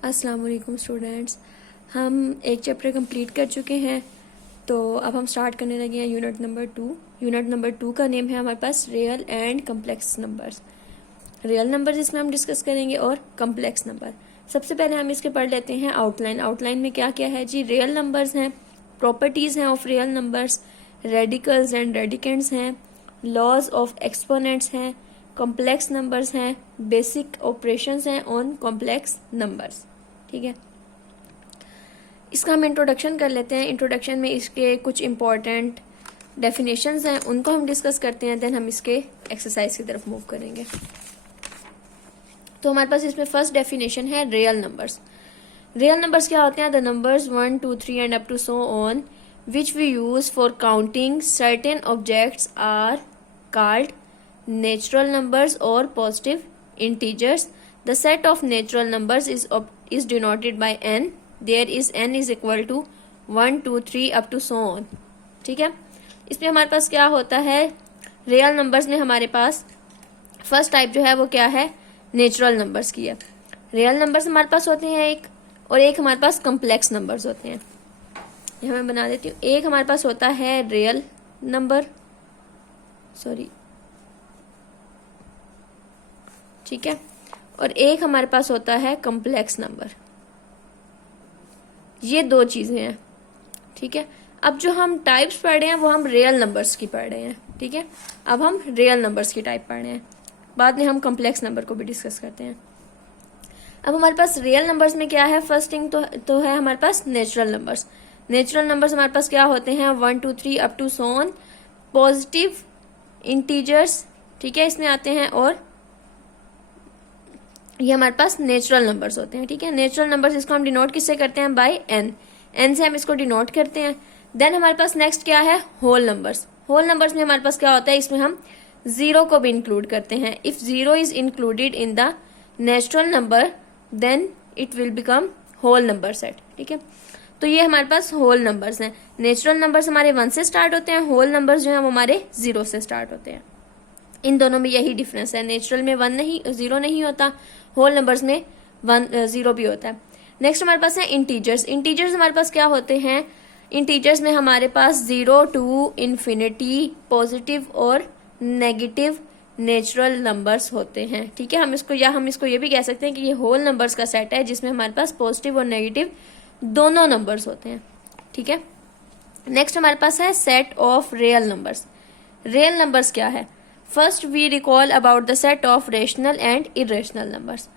अस्सलाम वालेकुम स्टूडेंट्स। हम एक चैप्टर कंप्लीट कर चुके हैं, तो अब हम स्टार्ट करने लगे हैं यूनिट नंबर 2। यूनिट नंबर 2 का नेम है हमारे पास real and complex numbers. Real numbers इसमें हम डिस्कस करेंगे और कम्प्लेक्स नंबर। सबसे पहले हम इसके पढ़ लेते हैं आउटलाइन। आउटलाइन में क्या क्या है जी? रियल नंबर्स हैं, प्रॉपर्टीज़ हैं of real numbers, radicals and radicands हैं, लॉज ऑफ एक्सपोनेंट्स हैं, कॉम्प्लेक्स नंबर्स हैं, बेसिक ऑपरेशंस हैं ऑन कॉम्प्लेक्स नंबर्स। ठीक है, इसका हम इंट्रोडक्शन कर लेते हैं। इंट्रोडक्शन में इसके कुछ इंपॉर्टेंट डेफिनेशंस हैं, उनको हम डिस्कस करते हैं, देन हम इसके एक्सरसाइज की तरफ मूव करेंगे। तो हमारे पास इसमें फर्स्ट डेफिनेशन है रियल नंबर्स। रियल नंबर्स क्या होते हैं? The numbers 1, 2, 3 and up to so on which we use for counting certain objects are called natural numbers और positive integers. The set of natural numbers is denoted by n. There is n is equal to 1, 2, 3 up to so on. ठीक है, इसमें हमारे पास क्या होता है? Real numbers में हमारे पास फर्स्ट टाइप जो है वो क्या है? नेचुरल नंबर्स की है। रियल नंबर्स हमारे पास होते हैं एक, और एक हमारे पास कम्प्लेक्स नंबर्स होते हैं। ये मैं बना देती हूँ। एक हमारे पास होता है रियल नंबर, ठीक है, और एक हमारे पास होता है कम्प्लेक्स नंबर। ये दो चीजें हैं। ठीक है, अब जो हम टाइप्स पढ़ रहे हैं वो हम रियल नंबर्स की पढ़ रहे हैं। ठीक है, अब हम रियल नंबर्स की टाइप पढ़ रहे हैं, बाद में हम कम्प्लेक्स नंबर को भी डिस्कस करते हैं। अब हमारे पास रियल नंबर्स में क्या है? फर्स्ट थिंग तो है हमारे पास नेचुरल नंबर्स। नेचुरल नंबर्स हमारे पास क्या होते हैं? 1, 2, 3 up to so on. Positive integers, ठीक है, इसमें आते हैं, और ये हमारे पास नेचुरल नंबर्स होते हैं। ठीक है, नेचुरल नंबर्स इसको हम डिनोट किससे करते हैं? Bye N. एन से हम इसको डिनोट करते हैं। देन हमारे पास नेक्स्ट क्या है? Whole numbers. होल नंबर्स में हमारे पास क्या होता है? इसमें हम जीरो को भी इंक्लूड करते हैं। If zero is included in the natural number then it will become whole number set. ठीक है, तो ये हमारे पास होल नंबर्स हैं। नेचुरल नंबर्स हमारे 1 से स्टार्ट होते हैं, होल नंबर्स जो है वो हमारे 0 से स्टार्ट होते हैं। इन दोनों में यही डिफरेंस है। नेचुरल में 0 नहीं होता, होल नंबर्स में 0 भी होता है। नेक्स्ट हमारे पास है इंटीजर्स। इंटीजर्स हमारे पास क्या होते हैं? इंटीजर्स में हमारे पास 0 to इन्फिनिटी पॉजिटिव और नेगेटिव नेचुरल नंबर्स होते हैं। ठीक है, हम इसको ये भी कह सकते हैं कि ये होल नंबर्स का सेट है जिसमें हमारे पास पॉजिटिव और नेगेटिव दोनों नंबर्स होते हैं। ठीक है, नेक्स्ट हमारे पास है set of real numbers. Real numbers क्या है? First we recall about the set of rational and irrational numbers.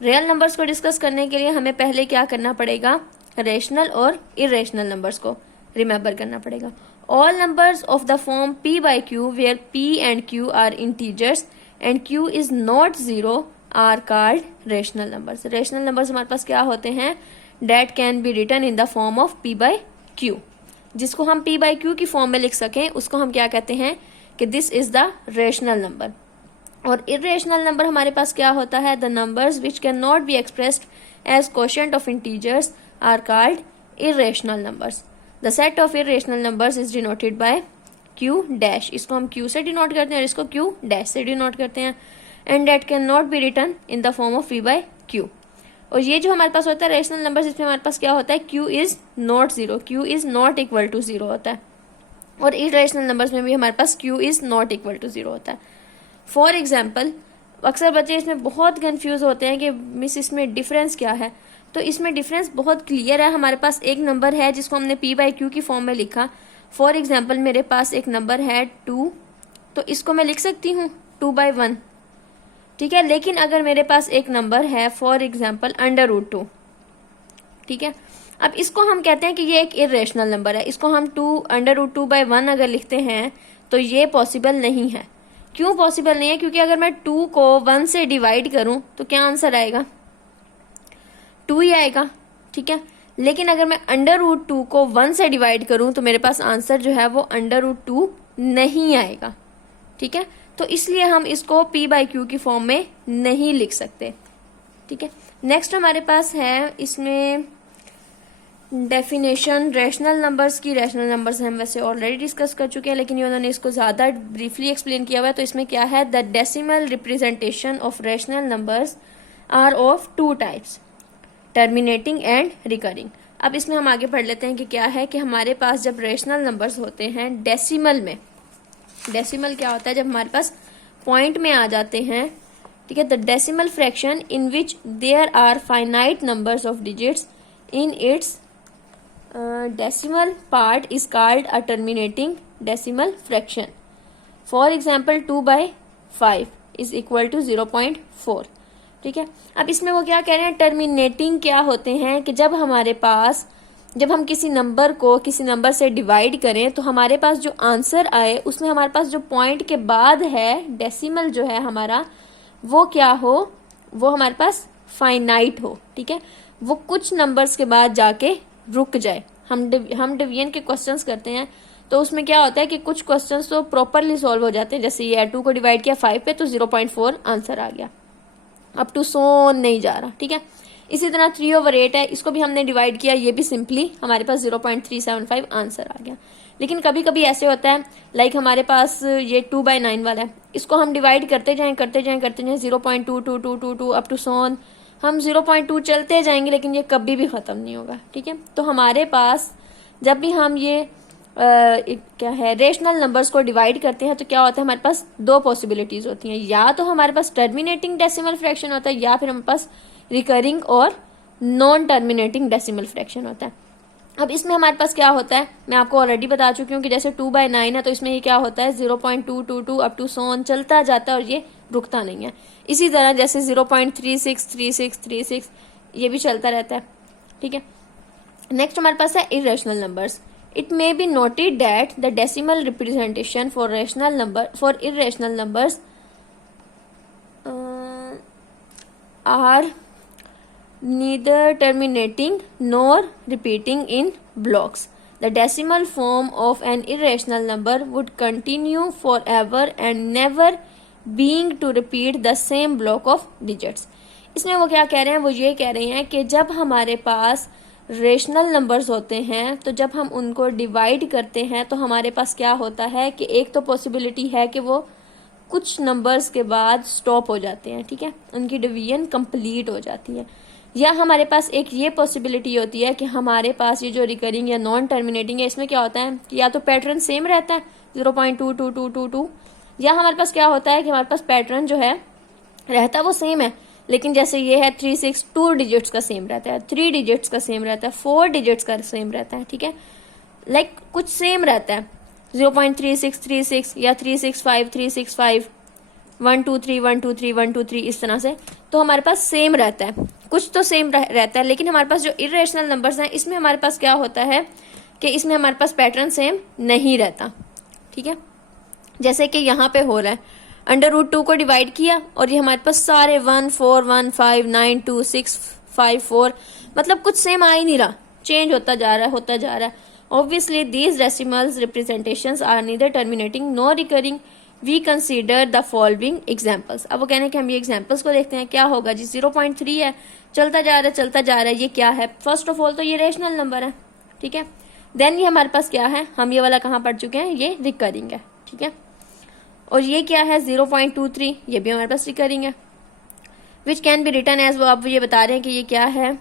Real numbers को डिस्कस करने के लिए हमें पहले क्या करना पड़ेगा? रेशनल और इरेशनल नंबर्स को रिमेंबर करना पड़ेगा। All numbers of the form p by q where p and q are integers and q is not 0 are called rational numbers. Rational numbers हमारे पास क्या होते हैं? That can be written in the form of p by q। जिसको हम p by q की form में लिख सकें उसको हम क्या कहते हैं? कि this is the rational number. और इरेशनल नंबर हमारे पास क्या होता है? The numbers which can not be expressed as quotient of integers are called irrational numbers. The set of irrational numbers is denoted by q dash. इसको हम q से denote करते हैं और इसको q डैश से डिनोट करते हैं। And that can not be written in the form of p by q। और ये जो हमारे पास होता है रेशनल नंबर्स, इसमें हमारे पास क्या होता है? q is not 0, q is not equal to 0 होता है। और इरेशनल नंबर्स में भी हमारे पास q is not equal to 0 होता है। फॉर एग्जाम्पल, अक्सर बच्चे इसमें बहुत कंफ्यूज होते हैं कि मिस इसमें डिफरेंस क्या है। तो इसमें डिफरेंस बहुत क्लियर है। हमारे पास एक नंबर है जिसको हमने p by q की फॉर्म में लिखा। फॉर एग्जाम्पल, मेरे पास एक नंबर है 2, तो इसको मैं लिख सकती हूँ 2 by 1। ठीक है, लेकिन अगर मेरे पास एक नंबर है फॉर एग्जाम्पल √2, ठीक है, अब इसको हम कहते हैं कि ये एक इरेशनल नंबर है। इसको हम √2 by 1 अगर लिखते हैं तो ये पॉसिबल नहीं है। क्यों पॉसिबल नहीं है? क्योंकि अगर मैं 2 को 1 से डिवाइड करूं तो क्या आंसर आएगा? 2 ही आएगा। ठीक है, लेकिन अगर मैं √2 को 1 से डिवाइड करूं तो मेरे पास आंसर जो है वो √2 नहीं आएगा। ठीक है, तो इसलिए हम इसको p by q की फॉर्म में नहीं लिख सकते। ठीक है, नेक्स्ट हमारे पास है इसमें डेफिनेशन रेशनल नंबर्स की। रेशनल नंबर्स हम वैसे ऑलरेडी डिस्कस कर चुके हैं, लेकिन उन्होंने इसको ज़्यादा ब्रीफली एक्सप्लेन किया हुआ है। तो इसमें क्या है? The decimal representation of rational numbers are of 2 types. Terminating and recurring. अब इसमें हम आगे पढ़ लेते हैं कि क्या है कि हमारे पास जब रेशनल नंबर्स होते हैं डेसिमल में, डेसिमल क्या होता है जब हमारे पास पॉइंट में आ जाते हैं, ठीक है, the decimal fraction in which there are finite numbers of digits in its decimal part is called a terminating decimal fraction. For example 2/5 is equal to 0.4, ठीक है। अब इसमें वो क्या कह रहे हैं, टर्मिनेटिंग क्या होते हैं कि जब हमारे पास, जब हम किसी नंबर को किसी नंबर से डिवाइड करें तो हमारे पास जो आंसर आए उसमें हमारे पास जो पॉइंट के बाद है डेसिमल जो है हमारा, वो क्या हो, वो हमारे पास फाइनाइट हो, ठीक है, वो कुछ नंबर्स के बाद जाके रुक जाए। हम डिवीजन के क्वेश्चंस करते हैं तो उसमें क्या होता है कि कुछ क्वेश्चंस तो प्रॉपरली सॉल्व हो जाते हैं, जैसे ये 2 को डिवाइड किया 5 पे तो 0.4 आंसर आ गया, अप टू सो नहीं जा रहा, ठीक है। इसी तरह 3/8 है, इसको भी हमने डिवाइड किया, ये भी सिंपली हमारे पास 0.375 आंसर आ गया। लेकिन कभी कभी ऐसे होता है, लाइक हमारे पास ये 2/9 वाला है, इसको हम डिवाइड करते जाएं 0.2222 अप टू सोन, हम 0.2 चलते जाएंगे लेकिन ये कभी भी खत्म नहीं होगा, ठीक है। तो हमारे पास जब भी हम ये क्या है रेशनल नंबर्स को डिवाइड करते हैं तो क्या होता है, हमारे पास दो पॉसिबिलिटीज होती हैं, या तो हमारे पास टर्मिनेटिंग डेसिमल फ्रैक्शन होता है या फिर हमारे पास रिकरिंग और नॉन टर्मिनेटिंग डेसिमल फ्रैक्शन होता है। अब इसमें हमारे पास क्या होता है, मैं आपको ऑलरेडी बता चुकी हूँ कि जैसे 2/9 है तो इसमें ये क्या होता है 0.222 अप टू सोन चलता जाता है और ये रुकता नहीं है। इसी तरह जैसे 0.363636 ये भी चलता रहता है, ठीक है। नेक्स्ट हमारे पास है irrational numbers. It may be noted that the decimal representation for irrational numbers are neither terminating nor repeating in blocks. The decimal form of an irrational number would continue forever and never being to repeat the same block of digits. इसमें वो क्या कह रहे हैं, वो ये कह रहे हैं कि जब हमारे पास रेशनल नंबर्स होते हैं तो जब हम उनको डिवाइड करते हैं तो हमारे पास क्या होता है कि एक तो पॉसिबिलिटी है कि वो कुछ नंबर्स के बाद स्टॉप हो जाते हैं, ठीक है, उनकी डिवीजन कंप्लीट हो जाती है। या हमारे पास एक ये पॉसिबिलिटी होती है कि हमारे पास ये जो रिकरिंग या नॉन टर्मिनेटिंग है इसमें क्या होता है कि या तो पैटर्न सेम रहता है 0.22222, या हमारे पास क्या होता है कि हमारे पास पैटर्न जो है रहता वो सेम है, लेकिन जैसे ये है 36 2 डिजिट्स का सेम रहता है, 3 डिजिट्स का सेम रहता है, 4 डिजिट्स का सेम रहता है, ठीक है, लाइक कुछ सेम रहता है 0.3636 या 365 365 123 123 123 इस तरह से, तो हमारे पास सेम रहता है, कुछ तो सेम रहता है। लेकिन हमारे पास जो इरेशनल नंबर्स हैं इसमें हमारे पास क्या होता है कि इसमें हमारे पास पैटर्न सेम नहीं रहता, ठीक है। जैसे कि यहाँ पे हो रहा है √2 को डिवाइड किया और ये हमारे पास सारे 1 4 1 5 9 2 6 5 4, मतलब कुछ सेम आ ही नहीं रहा, चेंज होता जा रहा है। Obviously these decimals representations are neither terminating nor recurring. We consider the following examples. अब वो कहने हैं कि हम ये एग्जाम्पल्स को देखते हैं। क्या होगा जी, 0.3 है, चलता जा रहा है, ये क्या है, फर्स्ट ऑफ ऑल तो ये रेशनल नंबर है, ठीक है। देन ये हमारे पास क्या है, हम ये वाला कहाँ पढ़ चुके हैं, ये रिकरिंग है, ठीक है। और ये क्या है 0.23, ये भी हमारे पास रिकरिंग है, which can be written as, वो आप ये बता रहे हैं कि ये क्या है,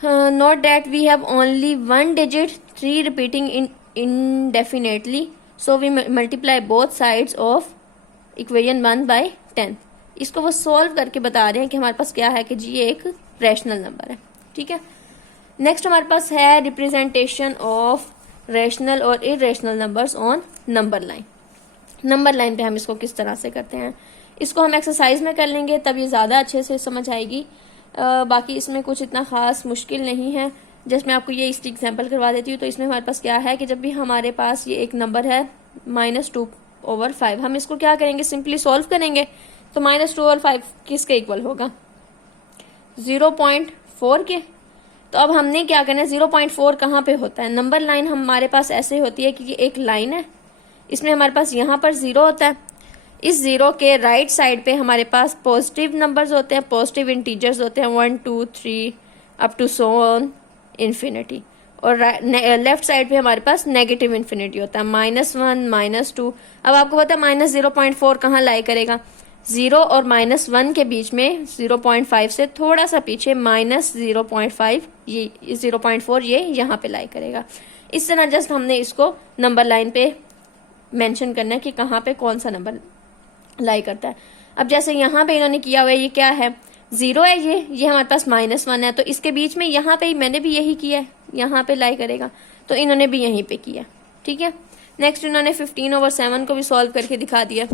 note that we have only 1 digit 3 repeating indefinitely, so we multiply both sides of equation 1/10। इसको वो सॉल्व करके बता रहे हैं कि हमारे पास क्या है कि जी ये एक रैशनल नंबर है, ठीक है। नेक्स्ट हमारे पास है रिप्रेजेंटेशन ऑफ रैशनल और irrational numbers on number line. Number line पे हम इसको किस तरह से करते हैं, इसको हम एक्सरसाइज में कर लेंगे तब ये ज़्यादा अच्छे से समझ आएगी। बाकी इसमें कुछ इतना खास मुश्किल नहीं है। जस्ट मैं आपको ये इसकी एग्जांपल करवा देती हूँ। तो इसमें हमारे पास क्या है कि जब भी हमारे पास ये एक नंबर है -2/5, हम इसको क्या करेंगे, सिंपली सॉल्व करेंगे। तो -2/5 किसके इक्वल होगा, 0.4 के। तो अब हमने क्या करना है, 0.4 कहाँ पे होता है, नंबर लाइन हमारे पास ऐसे होती है कि ये एक लाइन है, इसमें हमारे पास यहाँ पर 0 होता है। इस 0 के राइट साइड पे हमारे पास पॉजिटिव नंबर्स होते हैं, पॉजिटिव इंटीजर्स होते हैं 1 2 3 up to so on infinity. और लेफ्ट साइड पे हमारे पास नेगेटिव इन्फिनिटी होता है, -1 -2। अब आपको पता है -0.4 कहाँ लाई करेगा, 0 और -1 के बीच में 0.5 से थोड़ा सा पीछे -0.5 ये 0.4 ये यहाँ पे लाई करेगा। इस तरह जस्ट हमने इसको नंबर लाइन पे मेंशन करना है कि कहाँ पे कौन सा नंबर लाई करता है। अब जैसे यहाँ पे इन्होंने किया हुआ है, ये क्या है 0 है, ये हमारे पास -1 है, तो इसके बीच में यहाँ पे मैंने भी यही किया है, यहाँ पे लाई करेगा, तो इन्होंने भी यहीं पे किया। ठीक है, नेक्स्ट इन्होंने 15/7 को भी सॉल्व करके दिखा दिया।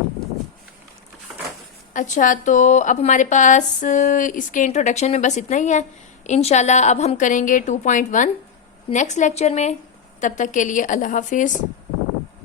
अच्छा, तो अब हमारे पास इसके इंट्रोडक्शन में बस इतना ही है। इंशाल्लाह अब हम करेंगे 2.1 नेक्स्ट लेक्चर में। तब तक के लिए अल्लाह हाफिज़।